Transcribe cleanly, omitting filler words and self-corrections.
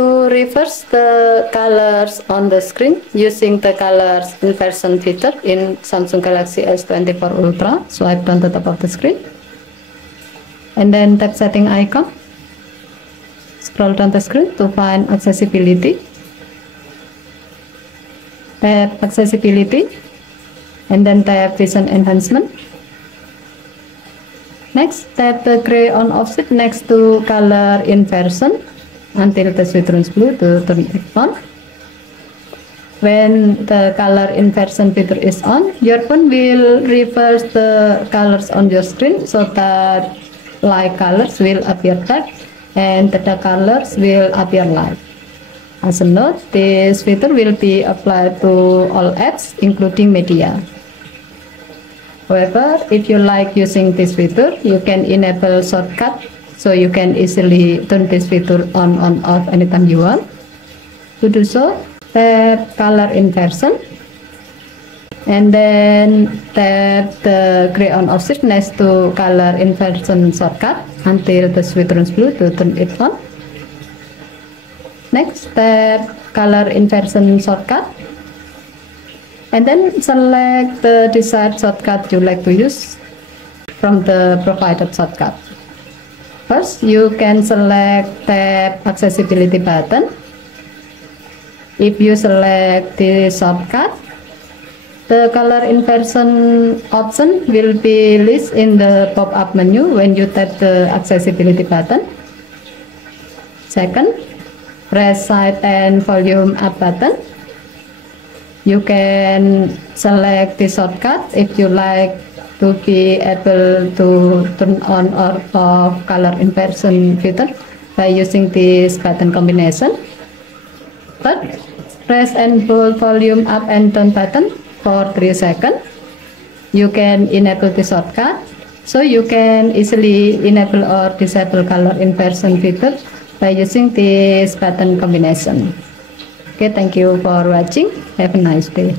to reverse the colors on the screen using the colors inversion feature in Samsung Galaxy S24 Ultra, swipe down the top of the screen and then tap setting icon. Scroll down the screen to find accessibility. Tap accessibility and then tap vision enhancement. Next, tap the gray on offset next to color inversion until the switch turns blue to turn it on. When the color inversion feature is on, your phone will reverse the colors on your screen so that light colors will appear dark and the dark colors will appear light. As a note, this feature will be applied to all apps including media. However, if you like using this feature, you can enable shortcut so you can easily turn this feature on off anytime you want. To do so, tap color inversion and then tap the gray on offset next to color inversion shortcut until the switch turns blue to turn it on. Next, tap color inversion shortcut and then select the desired shortcut you like to use from the provided shortcut. First, you can select tap accessibility button. If you select the shortcut, the color inversion option will be listed in the pop-up menu when you tap the accessibility button. Second, press side and volume up button. You can select the shortcut if you like to be able to turn on or off color inversion feature by using this button combination. Third, press and hold volume up and down button for 3 seconds. You can enable the shortcut so you can easily enable or disable color inversion feature by using this button combination. Okay, thank you for watching. Have a nice day.